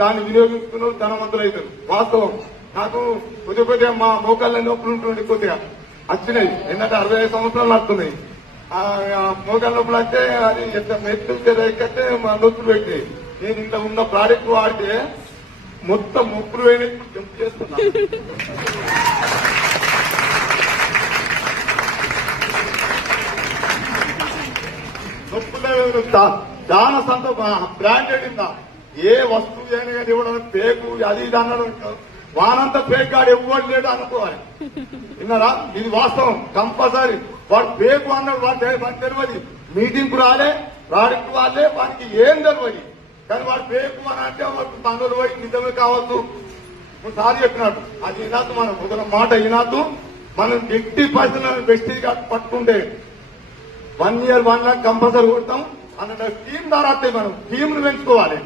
దాన్ని వినియోగించుకున్న ధనవంతులు అవుతారు. వాస్తవం నాకు కొద్దిగా మా మోకాళ్ళ నొప్పులు ఉంటుండే కొద్దిగా వచ్చినాయి. ఏంటంటే 65 సంవత్సరాలు నడుతున్నాయి. మోకాళ్ళ నొప్పులు అంటే అది ఎంత మెట్లు ఎక్కితే మా నొప్పులు పెట్టినాయి. నేను ఇంత ఉన్న ప్రోడక్ట్ వాడితే మొత్తం నొప్పులు పోయినప్పుడు జంప్ చేస్తున్నా. నొప్పులు చాలా బ్రాండెడ్ ఇందా ఏ వస్తువు అయినా కానీ ఇవ్వడం పేకు అది ఇది అన్నాడు. వానంతా పేక్ గాడు ఇవ్వడం లేడు అనుకోవాలి. విన్నారా? ఇది వాస్తవం. కంపల్సరీ వాడు పేకు అన్నాడు. వాడు తెలియదు. మీటింగ్ కు రాలే, ప్రాడక్ట్ వాళ్ళే, వానికి ఏం తెలియదు. కానీ వాడు పేకు అని అంటే వాడు పనులు పోయి నిజమే కావద్దు. సారి చెప్పినట్టు అది వినద్దు. మనం ఒక మాట వినద్దు. మనం 80% వెస్టేజ్ పట్టుకుంటే 1 year 1 lakh కంపల్సరీ కొడతాం. అన్న స్కీమ్ ద్వారా మనం స్కీమ్ ను పెంచుకోవాలి.